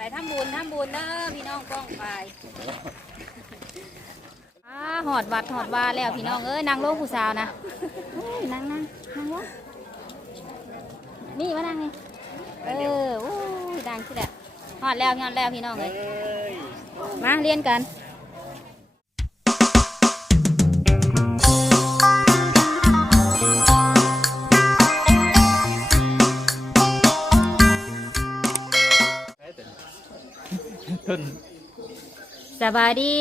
ไปทำบุญทำบุญเด้อพี่น้องกล้องไปอ่าหอดวัดหอดว่าแล้วพี่น้องเอ้ยนางโลกผู้สาวนะเฮ้ยนั่งนั่งนั่งลงนี่มานั่งนี่เอออู้ยดังขึ้นแหละหอดแล้วหอดแล้วพี่น้องเอ้ยมาเรียนกัน บายดี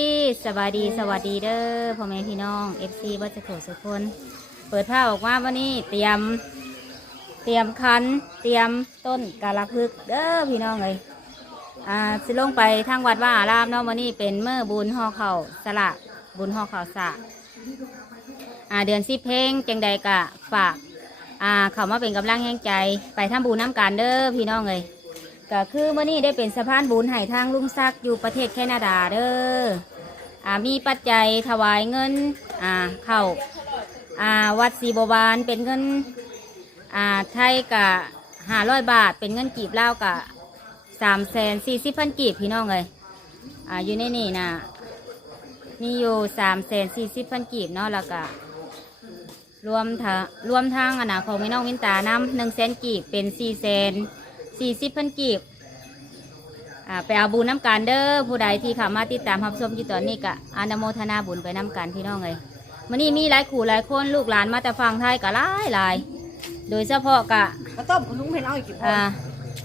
สบายดีสวัสดีเด้อพ่อแม่พี่น้อง FC บัจโขสุคนเปิดผ้าออกมาวันนี้เตรียม เตรียมคันเตรียมต้นกาลพึกษ์เด้อพี่น้องเลยอ่าสิลงไปทางวัดว่าอารามเนาะวันนี้เป็นเมื่อบุญห่อเข่าวสละบุญห่อเข่าวสะอ่าเดือนสิบเพลงจังใดกะฝากอ่าเขามาเป็นกำลังแห่งใจไปทำบุญน้ำกันเด้อพี่น้องเลย ก็คือเมื่อนี้ได้เป็นสะพานบุญให้ทางลุงซักอยู่ประเทศแคนาดาเด้ออ่ามีปัจจัยถวายเงินอ่าเข้าอ่าวัดศรีบวานเป็นเงินอ่าไทยกะห้าร้อยบาท เป็นเงินกีบเล่ากะสามแสนสี่สิบพันกีบพี่น้องเลยอ่าอยู่ในนี่นะมีอยู่สามแสนสี่สิบพันกีบเนาะแล้วก็รวมทางรวมทางอันนะของพี่น้องวินตานำหนึ่งแสนกีบเป็นสี่แสน สี่สิบพันกีบอ่าไปเอาบุญน้ำกันเด้อผู้ใดที่เข้ามาติดตามรับชมอยู่ตอนนี้กะอานโมทนาบุญไปน้ำกันพี่น้องเลยมันนี่มีหลายขู่หลายคนลูกหลานมาแต่ฟังไทยกะหลายหลายโดยเฉพาะกะข้าวต้มคุณลุงเห็นเอาอีกกี่พออ่า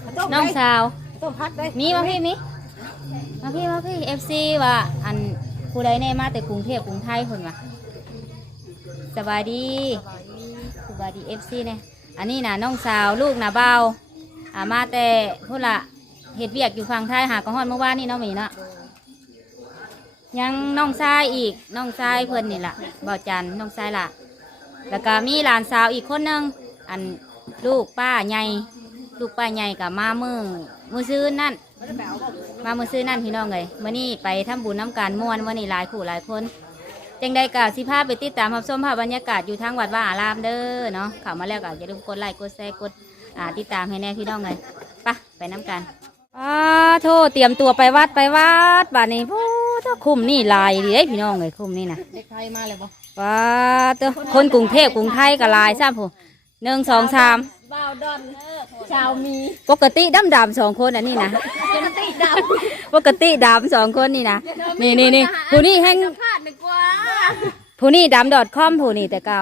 ข้าวต้มน้องได้สาวข้าวต้มพัดได้มีมาพี่มีมาพี่มาพี่เอฟซีว่าอันผู้ใดแน่มาแต่กรุงเทพกรุงไทยคนวะสบายดีสบายดีเอฟซีเนี่ยอันนี้นะน้องสาวลูกนะเบา อ่ามาแต่พุ่นละเห็ดเวียกอยู่ฝั่งไทยหากระห้อนเมื่อวานนี่เน้องหมีเนาะยังน้องชายอีกน้องชายเพื่อนนี่แหละเบาจันน้องชายล่ะ แล้วก็มีหลานสาวอีกคนนึงอันลูกป้าใหญ่ลูกป้าใหญ่กับมามือมือซื้อนั่น มามือซื้อนั่นพี่น้องเลยมื่อนี้ไปทำบุญน้ำการม่วนวันนี้หลายคู่หลายคนจังใดกะสิภาพไปติดตามรับชมภาพบรรยากาศอยู่ทางวัดว่าอารามเด้อเนาะเข้ามาแล้วก็อย่าลืมกดไลค์กดแชร์กด อ่าติดตามให้แน่พี่น้องเลยไปะไปน้ำกันอ้าโทษเตรียมตัวไปวัดไปวัดบัดนี้พูดคุ้มนี่ลายดีเด้พี่น้องเลยคุ้มนี่นะเด็กไทยมาเลยบ่ว้าเตัวคนกรุงเทพกรุงไทยก็หลายซ้ำผู้หนึ่งสองสามบ่าวดอนชาวมี ปกติดำดำๆสองคนอันนี้นะปกติดปกติดำสองคนนี่นะนี่นี่นี่ผู้นี้แห้งำพลาดหนึ่งกว่าผู้นี้ดำดอดคอมผู้นี้แต่เก่า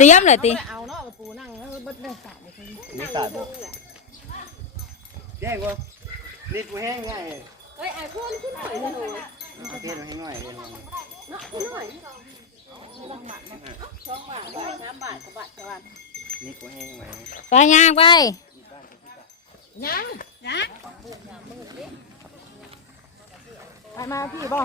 ตรียมเลยติเอาเนาะปูนั่งแล้วเบิดเด้อสาดเลยนี่ตาดแย่งวะนี่กูแห้งง่ายเฮ้ยไอ้พวกขึ้นหน่อยเลยประเทศมันให้ง่ายเลยเนาะขึ้นหน่อยสองบาทบาทสามบาทกว่าบาทกว่าบาทนี่กูแห้งไหมไปย่างไปยังยังไปมาพี่บ่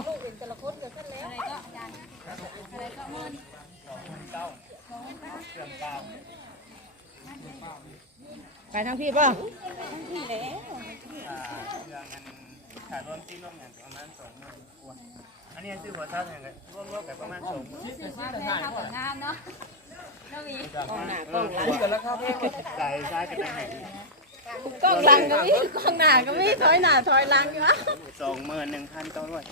ไปทางพี่ป่ะขาดรวมที่ร่วมงานประมาณสองหมื่นกว่าอันนี้ซื้อหัวซัดอย่างเงี้ยรวมรวมกันประมาณสองหมื่นงามเนาะกล้องหน้ากล้องหลังกันแล้วครับใส่ใส่กันได้ไหนกล้องหลังก็มีกล้องหน้าก็มีถอยหน้าถอยหลังอยู่วะสองหมื่นหนึ่งพันเก้าร้อย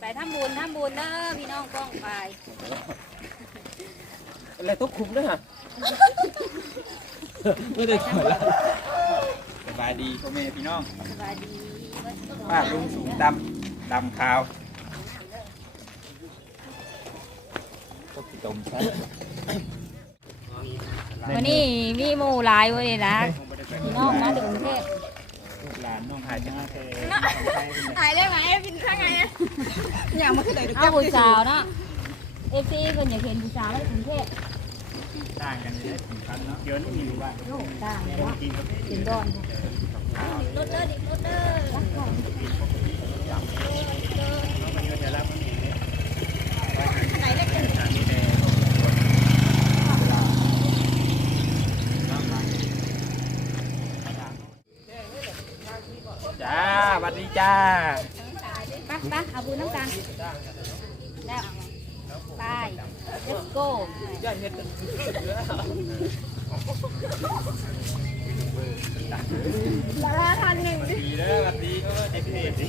ไปทำบุญทำบุญเด้อพี่น้องกล้องไปอะไรต้องคุมด้วยฮะไม่ได้ขอละสบายดีพ่อแม่พี่น้องสวัสดีป้าลุงสูงดำดำขาวก็ติดตมใช่วันนี้มีหมู่หลายวันนี้นะพี่น้องมาจากกรุงเทพลูกหลานน้องหายจังเลยถ่ายได้ไหมบินข้างไงอยากมาขึ้นไหนดูเอาผู้สาวเนาะเอฟซีเพิ่นอยากเห็นผู้สาวมาจากกรุงเทพตาต่างกันเยอะถึงกันเนาะเดี๋ยวนี่มีว่าโอ้ต่างเลยเนาะกินกับถึงดอนรถเด้อดิรถเด้อ น้องมันเยอะจะรับมันมีเนี่ย ไหนเล็กจัง จ้าส วัสดีจ้าไปไปเอาบุญน้ำกันแล้วไป let's go ลาทันหนึ่งดิดีเด้อสวัสดีเออเด็กเด็กดี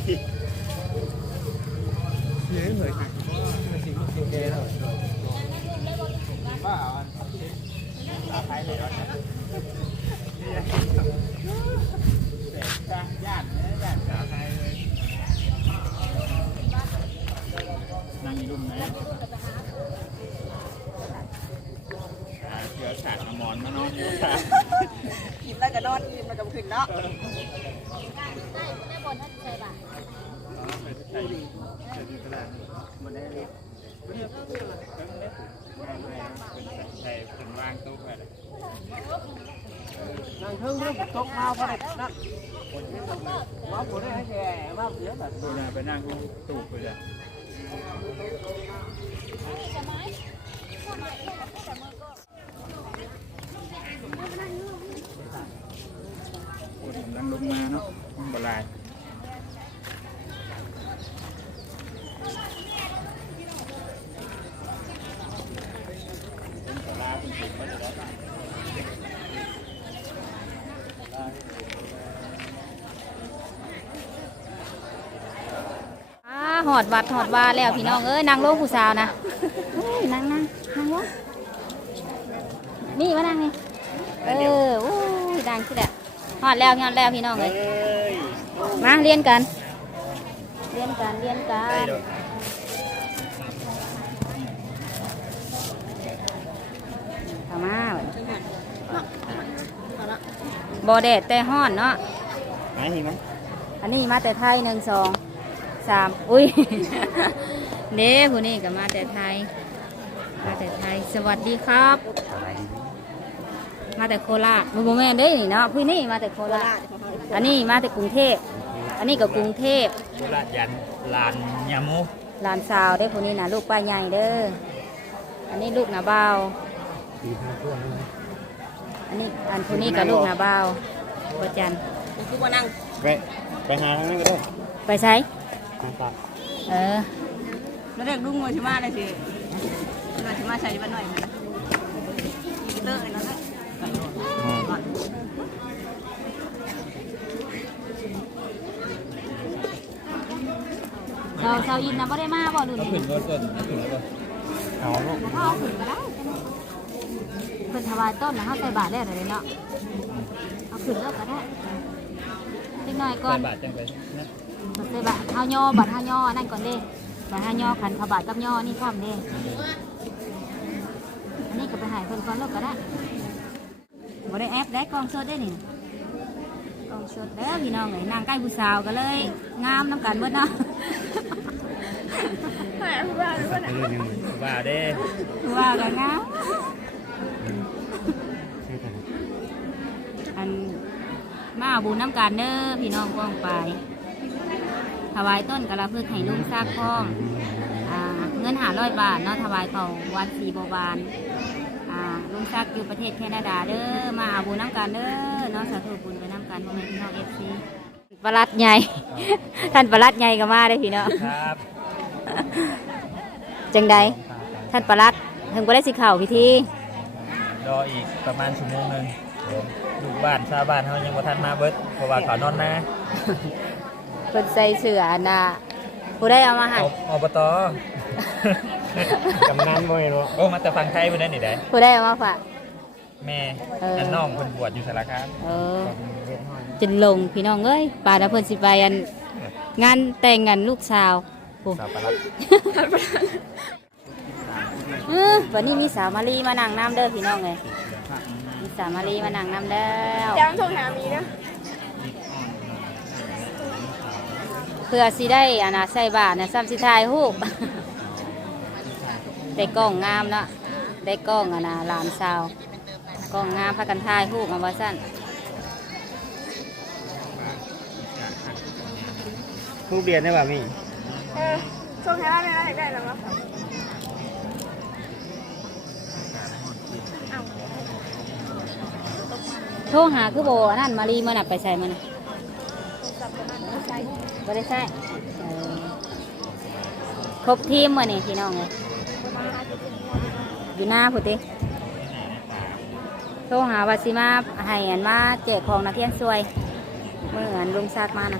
นั่งอยู่รุ่มไหนเสือขาด หมอนมานอนอยู่ค่ะกินแล้วก็นอนกินมันก็ขึ้นเนาะใส่อยู่ใส่อยู่ตลาดมันได้เลยใส่เป็นวางตู้ไปเลยนั่งเครื่องเรื่องตกมาพอได้นักมาผมได้ให้แกมาเสียแบบดูนะไปนั่งกูตูบไปเลยโอ้ย นั่งลงมาเนาะมันบลายอ่าหอดวัดหอดว่าแล้วพี่น้องเอ้ยนางโลกผู้สาวนะเอ้ยนางนางนางวะนี่มานั่งนี่เออโอ้ยดังที่แหละ หอดแล้วหอดแล้วพี่น้องเฮ้เอ้ยยมาเรียนกัน เรียนกันเรียนกันได้ดอกเอามาบัดนี้บอเดดแต่ห้อนเนาะหาหิมั้งอันนี้มาแต่ไทยหนึ่งสองสามอุ้ยเด้ผู้นี้ก็มาแต่ไทย มาแต่ไทย สวัสดีครับ มาแต่โคราชโมแม่นเด้นี่เนาะพี่นี่มาแต่โคราชอันนี้มาแต่กรุงเทพอันนี้ก็กรุงเทพโบราณยันลานยามูหลานสาวได้ผู้นี้นะลูกป้าใหญ่เด้อ อันนี้ลูกนาเบาวอันนี้อันผู้นี้กับลูกนาเบาวบัจันคือว่านั่งไปไปหาทางนั้นก็ได้ไปใช้หาปากเออแล้วเด็กลุงมาชิมาเลยสิมาชิมาใช้บ้านหน่อยนะเลิกเลยนะ เราชาวอินนะบ่ได้มาบ่ดูเขานี่ขึ้นรถก่อนเขาขึ้นรถก่อนเอาลูกเขาเอาขึ้นก็ได้เพิ่นถวายต้นนะเขาใส่บาตรแล้วเลยเนาะเอาขึ้นแล้วก็ได้นิดหน่อยก่อนใส่บาทจังไปนะบัตรใส่บาตรเฮาย่อบัตรเฮาย่อนั่นก่อนเด้บัตรเฮาย่อขันขบาทกับย่อนี่ข้ามเด้อันนี้ก็ไปใหายเพิ่นก่อนแล้วก็ได้บ่ได้แอปได้กล้องสดได้นี่ กล้องสดเด้อพี่น้องเอ้ยนางใกล้ผู้สาวก็เลย งามน้ำกันเบิดเนาะไปเรื่องยังว่าเด้ว่ากันงามอันมาเอาบุญน้ำกันเด้อพี่น้องกองไปถวายต้นกระพึกให้ลุงซากพ้องอ่าเงินหาร้อยบาทเนาะถวายเขาวัดศรีบวรอ่า ลุงซากอยู่ประเทศแคนาดาเด้อมาเอาบุญน้ำกันเด้อเนาะสาธุบุญไปน้ำกันพ่อแม่พี่น้องเอฟซีประหลัดใหญ่ ท่านประหลัดใหญ่ก็มาได้อพี่น้องครับจังใดท่านประหลัดถึงบ่ได้สิเข่าพิธีรออีกประมาณชั่วโมงหนึงลูกบ้านชาวบ้านเขายังบ่ทันมาเบิดเพราะว่าเขานอนนะเพิ่นใส่เสื้ออันน่ะผู้ได้เอามาให้อบต กำนันบ่เห็นบ่โอ้มาแต่ฟังไทยเพิ่นได้นี่ได้ผู้ได้เอามาฝาก แม่เอออั อันน้องเพิ่นบวชอยู่สารคามเออจนลงพี่น้องเอ้ยป่าดาเพิ่นสิไปอัน งานแต่งงานลูกสาวโอ้สาวปลัดเออวันนี้มีสาวมารีมานั่งน้ำเด้อพี่น้องเลยมีสาวมารีมานั่งน้ำแล้วแจ้งโทรหามีนะเพื่อสิได้อานาใส่บาทนะซ้ำสิทายฮูก ได้กล้องงามเนาะได้ได้กล้องอะนะหลานสาวกล้องงามพากันถ่ายรูปมาว่าสั้นผู้เบียดได้ป่ะมี่เออช่วงแค่ว่าไม่ได้ได้แล้วมั้งโทรหาคือโบอันนั่นมารีมาหนับไปใส่มันบ่ได้ใช่เออครบทีมมื่อนี่พี่น้องเลย อยู่หน้าพุติโทรหาว่าสิมาให้อันมาแจกของนักเรียนซวยเมื่ออันลุงซากมานะ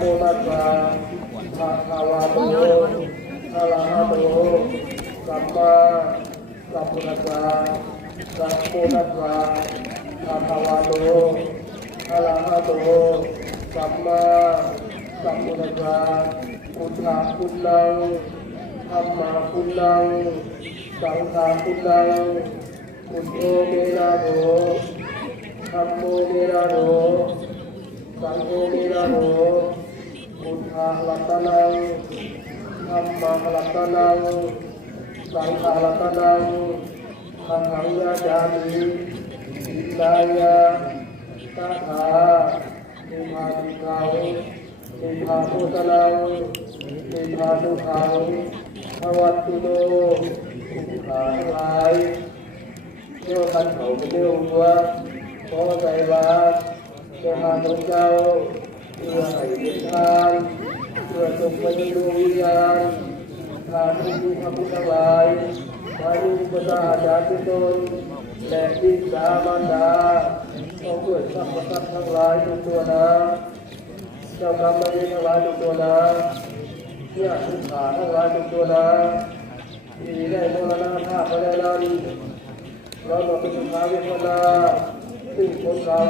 สัมโพธัสสะภะคะวะโตอะระหะโตสัมมาสัมพุทธัสสะสัมพุทธัสสะอะระหะโตอะระหะโตสัมมาสัมพุทธัสสะพุทธะคุณนังธัมมาคุณนังสังฆาคุณนังพุทโธเมนะโมธัมโมเมนะโมสังโฆเมนะโม พุทธะรัตนังธรรมะรัตนังสังฆารัตนังขังหังยาจามิสิลายาตาถานิพานิกาวนิพาโพตนังนิพาทุขังภวัตตุโนทุกขาทั้งหลายเที่ยวทันเขาไปเที่ยววัวขอใจว่าจะหาของเจ้า เพื่อให้เป็นทานเพื่อส่งไปในดวงวิญญาณทานที่มีพระพุทธลายพายุปตาอาจารย์ทุกตนและที่สามารดาต้องเกิดสัพพสัตทั้งหลายทุกตัวนะเจ้ากรรมนายเวรทั้งหลายทุกตัวนะเพื่อทุกขาทั้งหลายทุกตัวนะที่ได้มรณะภาพไปได้นั้นเราต้องเป็นสุขาเวทนาซึ่งผลกรรม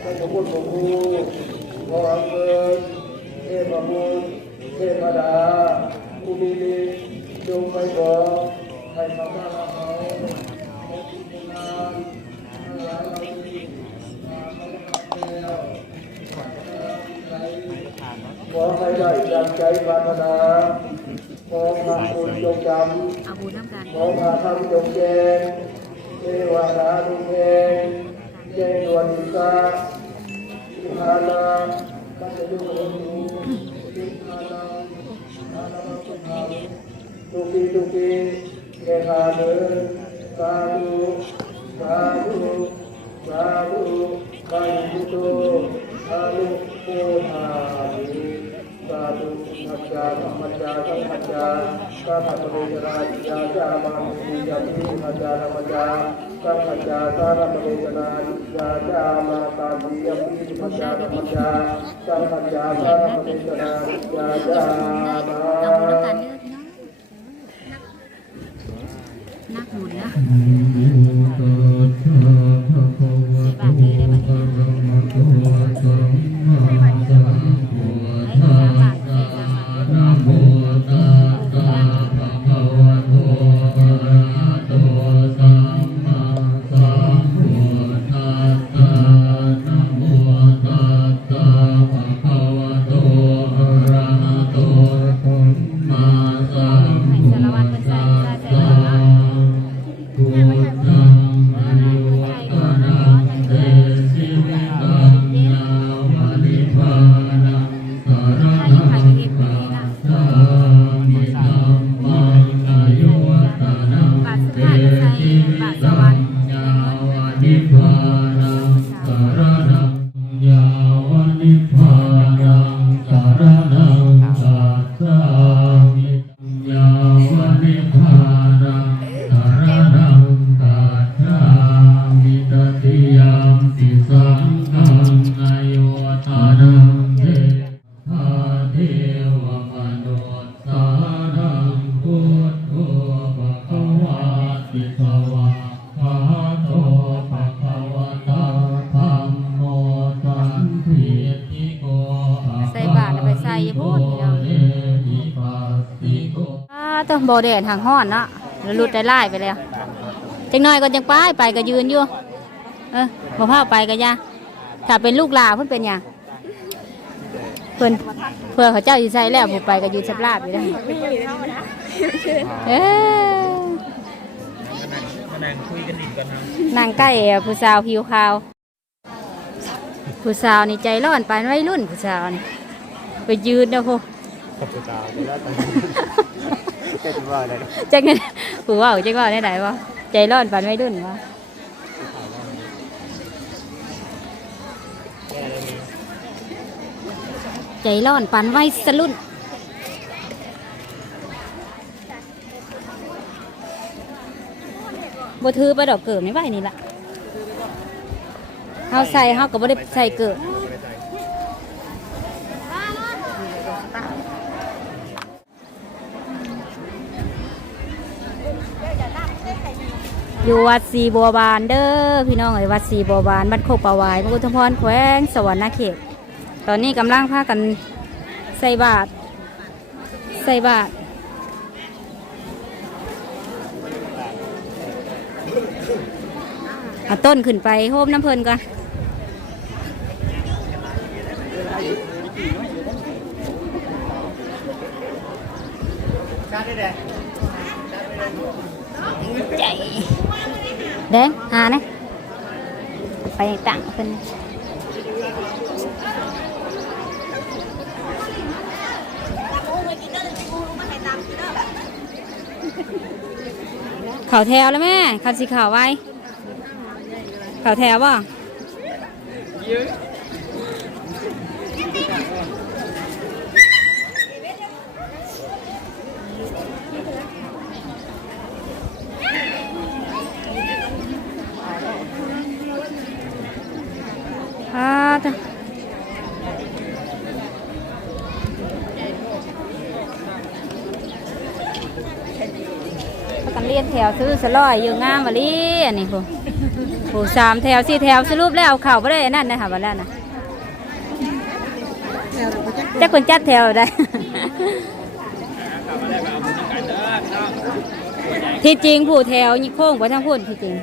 ให้กับคนของผู้ ขออัญเชิญเทพบุตรเทพดาผู้มีฤทธิ์จงไปบอกให้ชาบ้านเราให้กินนานทั้งหลายเราที่มาไม่ได้แล้วขอให้ได้ดังใจปรารถนาขอพระคุณจงจำขอพระธรรมจงแจ้งเทวดาจงแจงแจงดวงอิสรานาปัจจุบันนี้อิหานาอานามัสสาทุกีทุกีเกหาเนสาธุสาธุสาธุไปยุโตอานุโมทามิสาธุสัจจาธรรมจาสังฆจาสัพพะเวงตา มิยามิสัจจาธรร มจาสังฆจาสัพพะเวจราจาจามาเอาบุญน้ำกันเด้อพี่น้องนักหมุนนะ บอแดดทางห้อนเนาะแล้วลุดได้ไล่ไปแล้วจังน้อยก็จังไปไปก็ยืนอยู่เออบ่พาไปก็ยาถ้าเป็นลูกหลาเพิ่นเป็นหยังเพิ่นเพื่อเขาเจ้าอยู่ใส่แล้วผู้ไปก็ยืนสับลาบอยู่ได้อเอ้ยมานั่งคุยกันอีกกันนะนั่งใกล้ผู้สาวผิวขาว ผู้สาวนี่ใจร้อนปานวัยรุ่นผู้สาวนี่ไปยืนเด้อพวกขอบคุณตาว กันก็จะว่าอะไรจักเนี่ยผู้เว่าจักเว่าได้ไหนวะใจร้อนปานวัยรุ่นวะใจร้อนปานวัยสรุ่นบ่ถือไปดอกเกิดไม่ไหวนี่ล่ะเฮาใส่เฮาก็บ่ได้ใส่เกิด อยู่วัดสีบัวบานเด้อพี่น้องเอ้ยวัดสีบัวบานบ้านโคกปะวายพระพุทพรแขวงสวรรณเขต ตอนนี้กำลังพากันใส่บาตรใส่บาตรเอาต้นขึ้นไปโฮมน้ำเพลินก่อน ชาติได้แดง ใจ แดงหานะไปตั้งขึ้นเข่าแถวแล้วแม่ขับสีขาวไว้เข่าแถวบ่อ่าจ้ะพากันเลียนแถวซื้อสลอยอยู่งามมาลีอันนี้ผู้ผู้สามแถวสี่แถวสรุปแล้วเข่าไม่ได้นั่นนะคะวันแล้วนะจะคนจัดแถวได้ ที่จริงผู้แถวนี่โค้งไปทั้งพุ่นที่จริง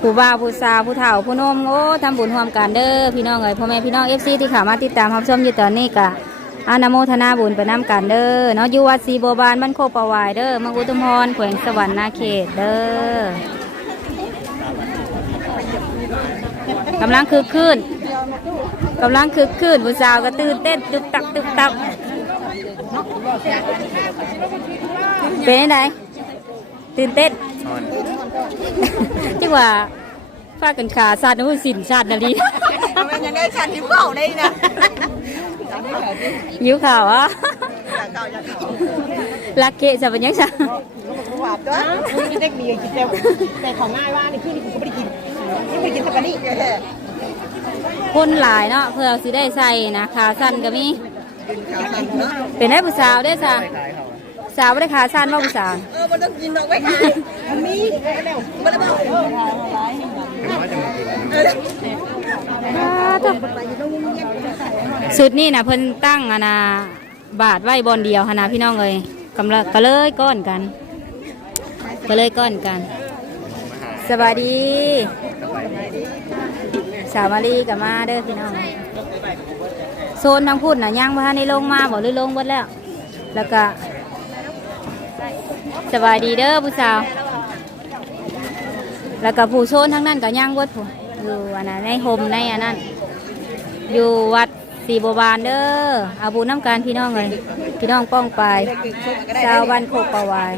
ผู้บ่าวผู้สาวผู้เฒ่าผู้นมโอ้ทำบุญร่วมกันเด้อพี่น้องเอ๋ยพ่อแม่พี่น้องเอฟซีที่ข้ามาติดตามรับชมอยู่ตอนนี้กะ อานโมทนาบุญไปน้ำกันเด้อเนาะอยู่วัดศรีบัวบานบ้านโคกประวายเด้อมังกุตุมพรแขวงสวรรค์นาเขตเด้อกำลังคึกคืนกำลังคึกคืนผู้สาวก็ตื่นเต้นตึบตับตึบตับเป็นยังไงตื่นเต้นจังว่าฟากันขาสาดนู้นสินสาดนาลีมันยังได้ชันที่เผาได้นะ ยิ้วข่าวอะเก่าจะเก่าลักเกะจะเป็นยังไงหวานตัวกินได้ดีกินแต่แต่ของง่ายว่าในที่นี่กูก็ไม่ได้กินไม่เคยกินสักกะนี่คนหลายเนาะเพื่อสิได้ใส่นะขาสั้นก็มีข้าวตันเนาะเป็นได้ผู้สาวได้อจ้ะไปขายเขาสาวไม่ได้ขาสั้นว่าผู้สาวเออมันต้องกินดอกไว้ขายมันมีแล้วมันได้บอกถึงว่าจะมากินเอออ้าตัว สุดนี่นะเพิ่นตั้งอนะบาทไว้บอลเดียวหนนะพี่น้องเลยกำลังก็เลยก้อนกันก็เลยก้อนกัน สวัสดี สาวมารีกับมาเด้อพี่น้อง โซนทางพูดน่ะย่างพาในลงมาบอกเลยลงหมดแล้ว แล้วก็สบายดีเด้อผู้สาว แล้วก็ผู้โซนทั้งนั้นก็ย่างวดผู้อยู่อันนั้นในโฮมในอันนั้นอยู่วัด สีบัวบานเด้ออาบุญน้ำการพี่น้องเลยพี่น้องป้องไปชาวบ้านโคกปะวาย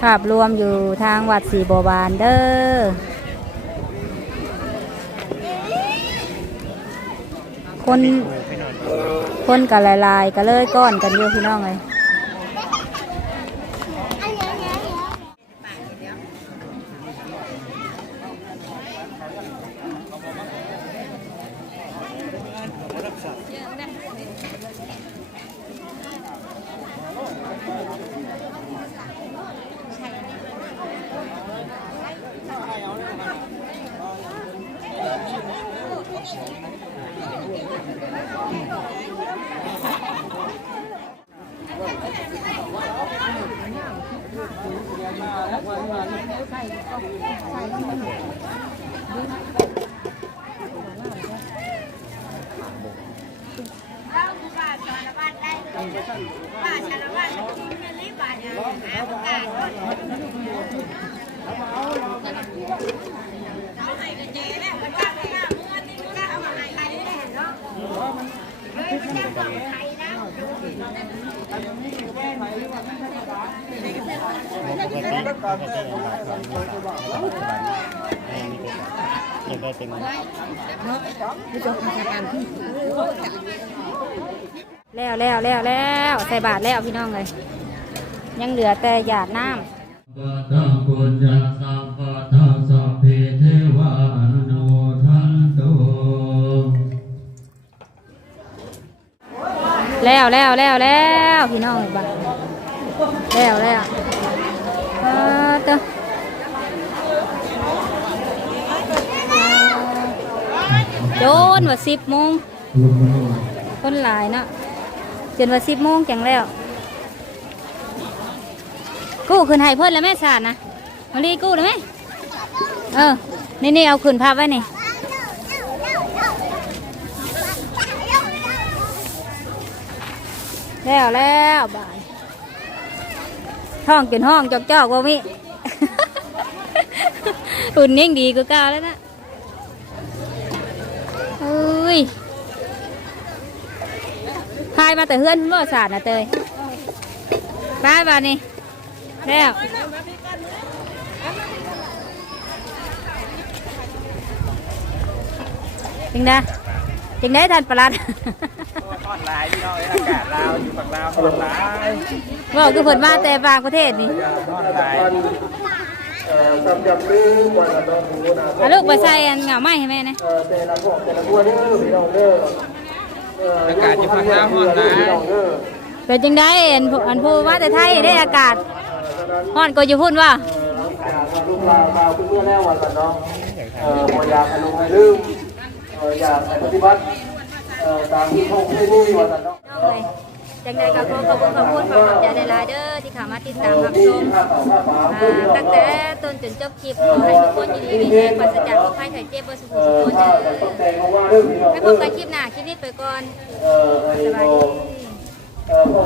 ภาพรวมอยู่ทางวัดสีบัวบานเด้อคน คนกันหลายๆก็เลยก้อนกันอยู่พี่น้องเลย แล้วแล้วแล้วแล้วใส่บาทแล้วพี่น้องเลยยังเหลือแต่หยาดน้ำ แล้วแล้วแล้วแล้วพี่น้องเอ้ยบัดแล้วแล้วเออเต้อโจนว่าสิบโมงคนหลายเนาะจนว่าสิบโมงจังแล้วกู้ขึ้นให้เพิ่นแล้วแม่สาดนะมารีกู้เลยไหมเออนี่นี่เอาขึ้นภาพไว้นี่ แล้วแล้วบายห้องกินห้องจอกจอกว่ามิอุ่นยิ่งดีกว่าเก่าแล้วนะเฮ้ยพายมาแต่เฮือนเมื่อศาร์นะเตยบายบานนี่แล้วจริงนะจริงได้ทันประหลัด ทอดลายพี่น้องเอ้ยอากาศลาวอยู่ฝั่งลาวทอดลายบอกคือผลมาแต่บางประเทศนี่ทอดลายเอ่อสำหรับเรื่องวันละน้องหนูนะเอาลูกไปใส่อันเหงาไหมให้แม่นะเอ่อแต่ละพวกแต่ละตัวนี่พี่น้องเด้อเอ่ออากาศอยู่ฝั่งลาวฮ้อนหลายพี่น้องเด้อเป็นจังได้อันผู้อันผู้ว่าแต่ไทยได้อากาศฮ้อนก็อยู่พุ่นว่าเอ่อหลังจากว่าลูกลาวลาวเพื่อนแล้ววันละน้องเอ่อบ่อยากให้ลูกให้ลืมเอ่ออยากให้ปฏิบัติเอ่อ ตามที่พระองค์ให้นี่วันละน้องน้องเลยจังใดกับขอขอบคุณขอบคุณขอบคุณใจหลายๆเด้อที่เข้ามาติดตามรับชมตั้งแต่ต้นจนจบคลิปขอให้ทุกคนยินดีมีแรงปราศจากโรคภัยไข้เจ็บบ่สุขสุขเด้องอแต่งเอาว่าเรื่องพี่น้องไม่พบกันคลิปหน้าคลิปนี้ไปก่อนสบายดี